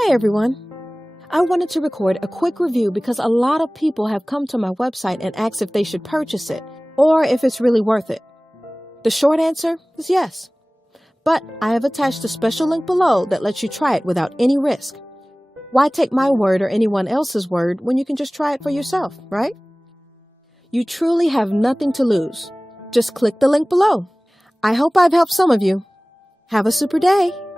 Hey everyone! I wanted to record a quick review because a lot of people have come to my website and asked if they should purchase it or if it's really worth it. The short answer is yes. But I have attached a special link below that lets you try it without any risk. Why take my word or anyone else's word when you can just try it for yourself, right? You truly have nothing to lose. Just click the link below. I hope I've helped some of you. Have a super day!